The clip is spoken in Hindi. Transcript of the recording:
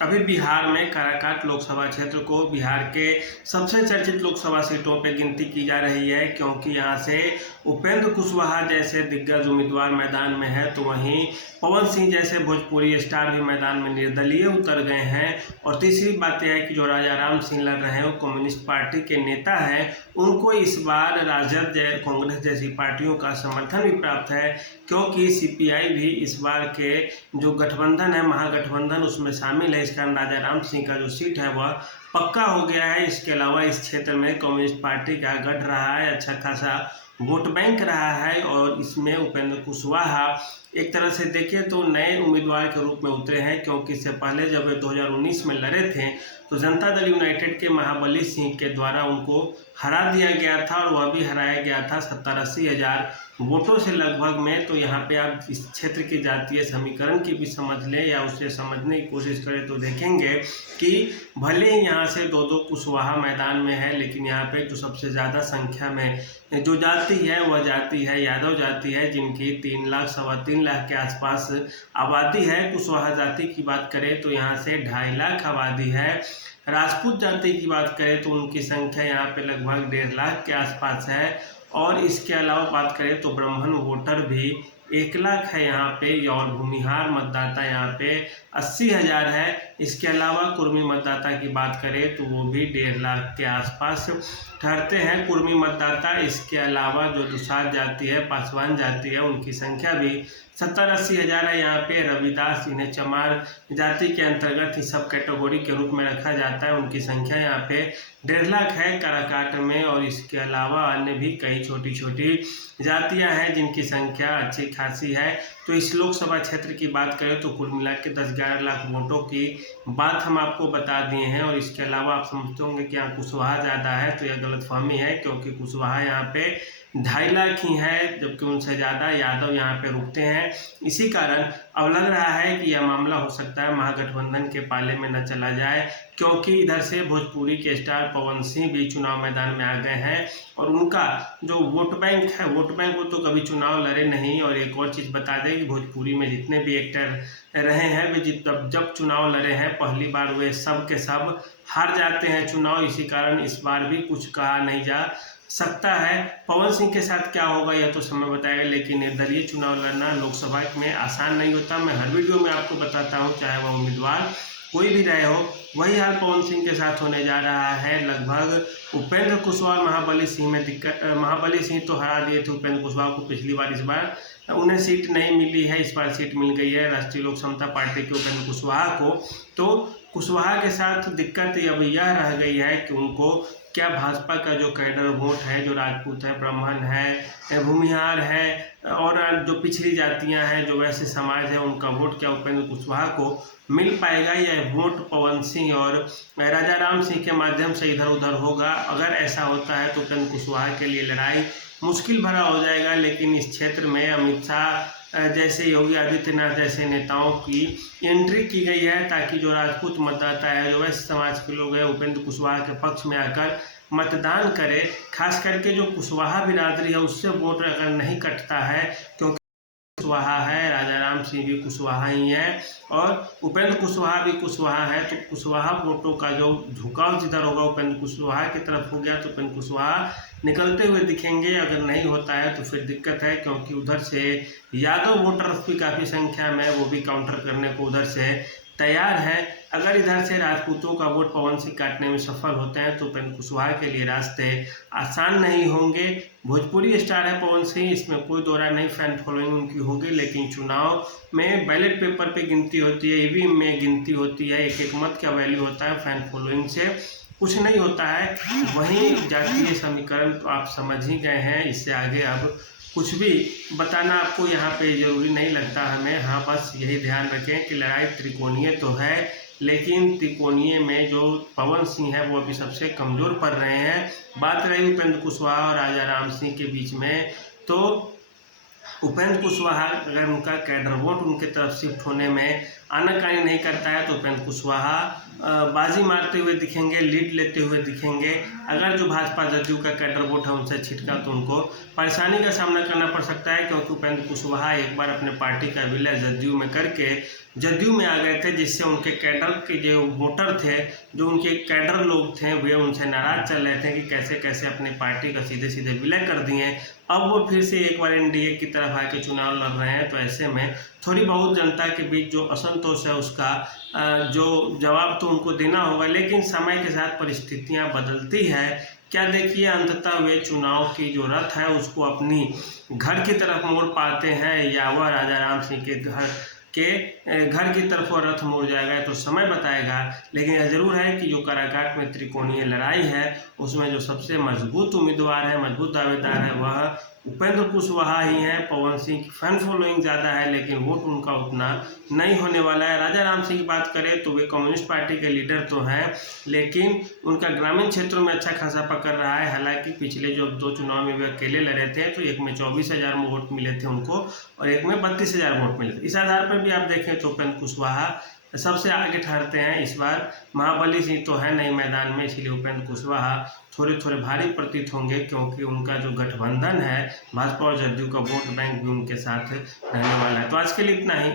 अभी बिहार में काराकाट लोकसभा क्षेत्र को बिहार के सबसे चर्चित लोकसभा सीटों पर गिनती की जा रही है, क्योंकि यहां से उपेंद्र कुशवाहा जैसे दिग्गज उम्मीदवार मैदान में है, तो वहीं पवन सिंह जैसे भोजपुरी स्टार भी मैदान में निर्दलीय उतर गए हैं। और तीसरी बात यह है कि जो राजा राम सिंह लड़ रहे हैं वो कम्युनिस्ट पार्टी के नेता हैं, उनको इस बार राजद कांग्रेस जैसी पार्टियों का समर्थन भी प्राप्त है, क्योंकि सीपीआई भी इस बार के जो गठबंधन है, महागठबंधन, उसमें शामिल है। इस कारण राजा राम सिंह का जो सीट है वह पक्का हो गया है। इसके अलावा इस क्षेत्र में कम्युनिस्ट पार्टी का गढ़ रहा है, अच्छा खासा वोट बैंक रहा है, और इसमें उपेंद्र कुशवाहा एक तरह से देखिए तो नए उम्मीदवार के रूप में उतरे हैं, क्योंकि इससे पहले जब वे 2019 में लड़े थे तो जनता दल यूनाइटेड के महाबली सिंह के द्वारा उनको हरा दिया गया था, और वह भी हराया गया था 70-80 हज़ार वोटों से लगभग में। तो यहाँ पे आप इस क्षेत्र की जातीय समीकरण की भी समझ लें या उसे समझने की कोशिश करें तो देखेंगे कि भले ही यहाँ से दो कुशवाहा मैदान में है, लेकिन यहाँ पे जो सबसे ज़्यादा संख्या में जो जाति है वह जाति है यादव जाति है, जिनकी 3 लाख 3.25 लाख के आसपास आबादी है। कुशवाहा जाति की बात करें तो यहाँ से 2.5 लाख आबादी है। राजपूत जाति की बात करें तो उनकी संख्या यहाँ पे लगभग 1.5 लाख के आसपास है, और इसके अलावा बात करें तो ब्राह्मण वोटर भी 1 लाख है यहाँ पे, और भूमिहार मतदाता यहाँ पे 80 हज़ार है। इसके अलावा कुर्मी मतदाता की बात करें तो वो भी 1.5 लाख के आसपास ठहरते हैं कुर्मी मतदाता। इसके अलावा जो दुसाध जाति है, पासवान जाति है, उनकी संख्या भी 70-80 हज़ार है यहाँ पे। रविदास, इन्हें चमार जाति के अंतर्गत ही सब कैटेगरी के रूप में रखा जाता है, उनकी संख्या यहाँ पे 1.5 लाख है काराकाट में। और इसके अलावा अन्य भी कई छोटी छोटी जातियां हैं जिनकी संख्या अच्छी खासी है। तो इस लोकसभा क्षेत्र की बात करें तो कुल मिला के 10-11 लाख वोटों की बात हम आपको बता दिए हैं। और इसके अलावा आप समझते होंगे कि यहाँ कुशवाहा ज़्यादा है, तो यह गलतफहमी है, क्योंकि कुशवाहा यहाँ पे 2.5 लाख ही है, जबकि उनसे ज़्यादा यादव यहाँ पे रुकते हैं। इसी कारण अब लग रहा है कि यह मामला हो सकता है महागठबंधन के पाले में न चला जाए, क्योंकि इधर से भोजपुरी के स्टार पवन सिंह भी चुनाव मैदान में आ गए हैं, और उनका जो वोट बैंक है, वोट बैंक वो तो कभी चुनाव लड़े नहीं। और एक और चीज़ बता दें कि भोजपुरी में जितने भी एक्टर रहे हैं वे जब चुनाव लड़े हैं पहली बार, वे सब के सब हार जाते हैं चुनाव। इसी कारण इस बार भी कुछ कहा नहीं जा सकता है। पवन सिंह के साथ क्या होगा यह तो समय बताएगा, लेकिन निर्दलीय चुनाव लड़ना लोकसभा में आसान नहीं होता। मैं हर वीडियो में आपको बताता हूं, चाहे वह उम्मीदवार कोई भी रहे हो। वही हाल पवन सिंह के साथ होने जा रहा है। लगभग उपेंद्र कुशवाहा और महाबली सिंह में दिक्कत, महाबली सिंह तो हरा दिए थे उपेंद्र कुशवाहा को पिछली बार, इस बार उन्हें सीट नहीं मिली है, इस बार सीट मिल गई है राष्ट्रीय लोक समता पार्टी के उपेंद्र कुशवाहा को। तो कुशवाहा के साथ दिक्कत अब यह रह गई है कि उनको क्या भाजपा का जो कैडर वोट है, जो राजपूत है, ब्राह्मण है, भूमिहार है, और जो पिछड़ी जातियां हैं, जो वैसे समाज है, उनका वोट क्या उपेंद्र कुशवाहा को मिल पाएगा, या वोट पवन सिंह और राजा राम सिंह के माध्यम से इधर उधर होगा। अगर ऐसा होता है तो उपेंद्र कुशवाहा के लिए लड़ाई मुश्किल भरा हो जाएगा। लेकिन इस क्षेत्र में अमित शाह जैसे, योगी आदित्यनाथ जैसे नेताओं की एंट्री की गई है, ताकि जो राजपूत मतदाता है, जो वैश्य समाज के लोग हैं, उपेंद्र कुशवाहा के पक्ष में आकर मतदान करे। खास करके जो कुशवाहा बिरादरी है उससे वोट अगर नहीं कटता है, क्योंकि कुशवाहा है, राजा राम सिंह भी कुशवाहा ही है, और उपेंद्र कुशवाहा भी कुशवाहा है, तो कुशवाहा वोटों का जो झुकाव जिधर होगा उपेंद्र कुशवाहा की तरफ हो गया तो उपेंद्र कुशवाहा निकलते हुए दिखेंगे। अगर नहीं होता है तो फिर दिक्कत है, क्योंकि उधर से यादव वोटर्स भी काफ़ी संख्या में, वो भी काउंटर करने को उधर से तैयार है। अगर इधर से राजपूतों का वोट पवन सिंह काटने में सफल होते हैं तो उपेंद्र कुशवाहा के लिए रास्ते आसान नहीं होंगे। भोजपुरी स्टार है पवन सिंह, इसमें कोई दो राय नहीं, फैन फॉलोइंग उनकी होगी, लेकिन चुनाव में बैलेट पेपर पे गिनती होती है, ईवीएम में गिनती होती है, एक एक मत का वैल्यू होता है, फैन फॉलोइंग से कुछ नहीं होता है। वहीं जातीय समीकरण तो आप समझ ही गए हैं, इससे आगे अब कुछ भी बताना आपको यहाँ पे जरूरी नहीं लगता हमें। हाँ, बस यही ध्यान रखें कि लड़ाई त्रिकोणीय तो है, लेकिन त्रिकोणीय में जो पवन सिंह है वो अभी सबसे कमज़ोर पड़ रहे हैं। बात रही उपेंद्र कुशवाहा और राजा राम सिंह के बीच में, तो उपेंद्र कुशवाहा अगर उनका कैडर वोट उनके तरफ शिफ्ट होने में आनाकानी नहीं करता है तो उपेंद्र कुशवाहा बाजी मारते हुए दिखेंगे, लीड लेते हुए दिखेंगे। अगर जो भाजपा जदयू का कैडर वोट है उनसे छिटका तो उनको परेशानी का सामना करना पड़ सकता है, क्योंकि उपेंद्र कुशवाहा एक बार अपने पार्टी का विलय जदयू में करके जदयू में आ गए थे, जिससे उनके कैडर के जो वोटर थे, जो उनके कैडर लोग थे, वे उनसे नाराज चल रहे थे कि कैसे कैसे अपनी पार्टी का सीधे सीधे विलय कर दिए। अब वो फिर से एक बार एनडीए की तरफ आके चुनाव लड़ रहे हैं, तो ऐसे में थोड़ी बहुत जनता के बीच जो असंतोष है उसका जो जवाब तो उनको देना होगा, लेकिन समय के साथ परिस्थितियां बदलती है। क्या देखिए, अंततः वे चुनाव की जो रथ है उसको अपनी घर की तरफ मोड़ पाते हैं, या वह राजा राम सिंह के घर की तरफ वो रथ मोड़ जाएगा तो समय बताएगा। लेकिन यह जरूर है कि जो काराकाट में त्रिकोणीय लड़ाई है उसमें जो सबसे मजबूत उम्मीदवार है, मजबूत दावेदार है, वह उपेंद्र कुशवाहा ही हैं। पवन सिंह की फैन फॉलोइंग ज़्यादा है, लेकिन वोट उनका उतना नहीं होने वाला है। राजा राम सिंह की बात करें तो वे कम्युनिस्ट पार्टी के लीडर तो हैं, लेकिन उनका ग्रामीण क्षेत्रों में अच्छा खासा पकड़ रहा है। हालांकि पिछले जो 2 चुनाव में वे अकेले लड़े थे, तो एक में 24,000 वोट मिले थे उनको और एक में 32,000 वोट मिले थे। इस आधार पर भी आप देखें तो उपेंद्र कुशवाहा सबसे आगे ठहरते हैं। इस बार महाबली सिंह तो है नहीं मैदान में, इसलिए उपेंद्र कुशवाहा थोड़े थोड़े भारी प्रतीत होंगे, क्योंकि उनका जो गठबंधन है भाजपा और जदयू का वोट बैंक भी उनके साथ रहने वाला है। तो आज के लिए इतना ही।